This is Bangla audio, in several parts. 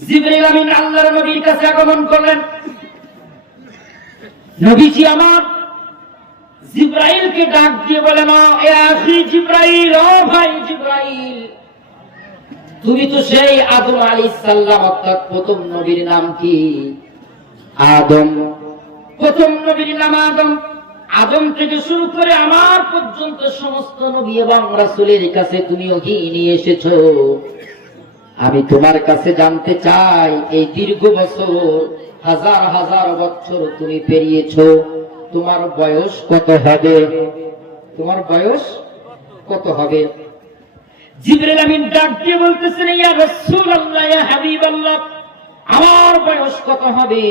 জিবরাইল আমিন আল্লাহর নবীর কাছে আগমন করলেন। নবীজি আমার জিবরাইলকে ডাক দিয়ে বলেন, এ আখি জিবরাইল, ও ভাই জিবরাইল, তুমি তো সেই আদম আলাইহিস সালাম, অর্থাৎ প্রথম নবীর নাম কি? আদম। প্রথম নবীর নাম আদম। আদম থেকে শুরু করে আমার পর্যন্ত সমস্ত নবী এবং রাসূলের কাছে তুমি ওহী নিয়ে এসেছো। আমি তোমার কাছে জানতে চাই, এই দীর্ঘ বছর, হাজার হাজার বছর তুমি পেরিয়েছো, তোমার বয়স কত হবে? তোমার বয়স কত হবে? জিবরাইল আমিন ডাক দিয়ে বলতেছেন, ইয়া রাসূলুল্লাহ, ইয়া হাবিবাল্লাহ, আমার বয়স কত হবে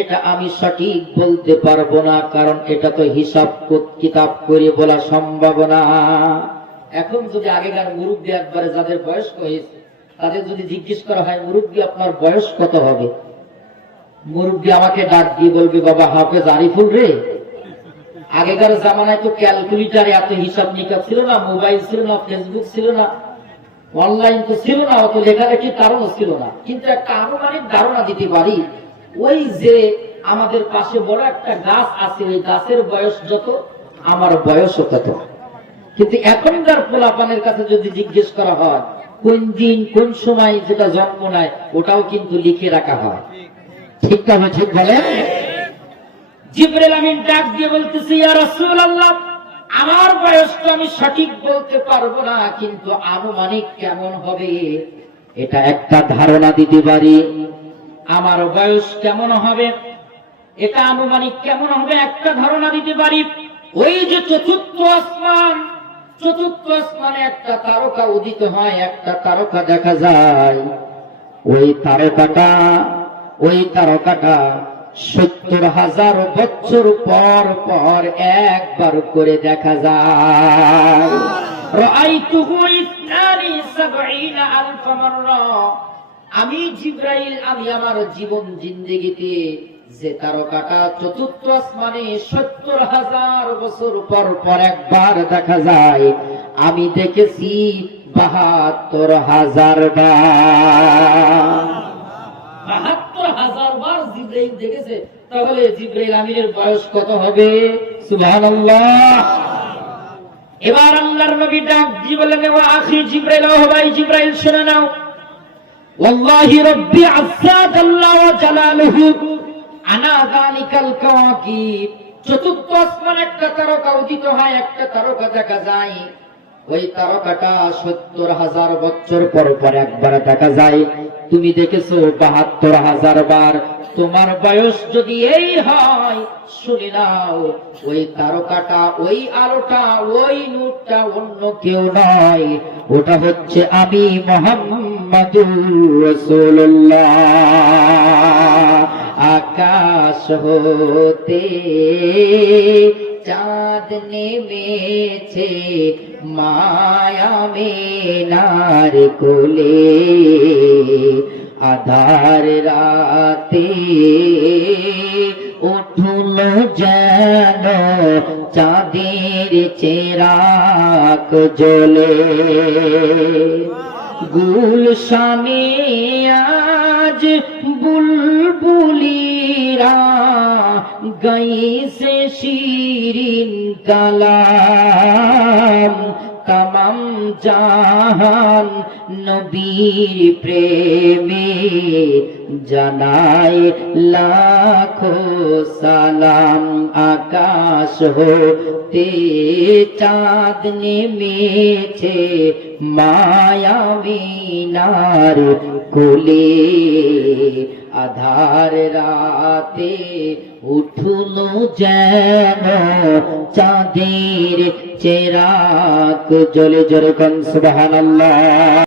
এটা আমি সঠিক বলতে পারবো না, কারণ এটা তো হিসাব কিতাব করে বলা সম্ভব না। এখন যদি আগেকার মুরব্বী একবারে যাদের বয়স হয়েছে তাদের যদি জিজ্ঞেস করা হয়, মুরব্বী আপনার বয়স কত হবে, মুরব্বী আমাকে ডাক দিয়ে বলবে, বাবা হাফেজ আরিফুল রে। আগেকার জামানায় তো ক্যালকুলেটারে এত হিসাব নিকাশ ছিল না, মোবাইল ছিল না, ফেসবুক ছিল না, অনলাইন তো ছিল না, অত লেখালেখির কারণও ছিল না। কিন্তু একটা আনুমানিক ধারণা দিতে পারি, ওই যে আমাদের পাশে বড় একটা গাছ আছে, ওই গাছের বয়স যত আমার বয়সও তত। কিন্তু এখনকার পোলাপানের কাছে যদি জিজ্ঞেস করা হয় কোন দিন কোন সময় যেটা জন্ম নেয়, ওটাও কিন্তু লিখে রাখা হয়। ঠিক না? ঠিক বলেন? জিবরাইল আমিন ডাক দিয়ে বলতেছে, ইয়া রাসূলুল্লাহ, আমার বয়স তো আমি সঠিক বলতে পারবো না, কিন্তু আনুমানিক কেমন হবে এটা একটা ধারণা দিতে পারি। আমার বয়স কেমন হবে এটা আনুমানিক কেমন হবে একটা ধারণা দিতে পারি। ওই যে চতুর্থ আসমান, চতুর্থ আসমানে একটা তারকা উদিত হয়, একটা তারকা দেখা যায়। ওই তারকাটা ৭০,০০০ বছর পর পর একবার করে দেখা যায়। রাআইতুহু ৭২,০০০ মাররা। আমি জিবরাইল, আমি আমার জীবন জিন্দেগিতে যে তারকাটা চতুর্থ আসমানে ৭০,০০০ বছর পর পর একবার দেখা যায়, আমি দেখেছি ৭২,০০০ বার। ৭২,০০০ বার জিবরাইল দেখেছে। তাহলে জিবরাইল আমিনের বয়স কত হবে? সুবহানাল্লাহ। এবার আল্লাহর নবী ডাক দিয়ে বললেন, ও আখি জিবরাইল, ও ভাই জিবরাইল, শুনে নাও, ওয়াল্লাহি রাব্বি আযজা জাল্লা ওয়া জালালুহু আনা যালিকাল কাওয়াকিব। চতুর্থ আসমানে একটা তারকা উদিত হয়, একটা তারকা দেখা যায়। ওই তারকাটা ৭০,০০০ বছর পর পর একবার দেখা যায়। তুমি দেখেছো ৭২,০০০ বার। তোমার বয়স যদি এই হয়, শুনে নাও, ওই তারকাটা, ওই আলোটা, ওই নূরটা অন্য কেউ নয়, ওটা হচ্ছে আমি মুহাম্মাদুর রাসূলুল্লাহ। আকাশ হতে চাঁদ নেমেছে মায়া মিনার কোলে, আধার রাতে উঠল যেন চাঁদের চেরাগ জ্বলে। গুলশানে আজ বুলবুলিরা গাইছে শিরিন কালাম, তামাম জাহান নবীর প্রেমে জানায় লাখো সালাম। আকাশ হতে চাঁদ নেমেছে মায়া মিনার কোলে, আধার রাতে উঠল যেন চাঁদের চেরাগ জ্বলে। জোরে কোন সুবহানাল্লাহ।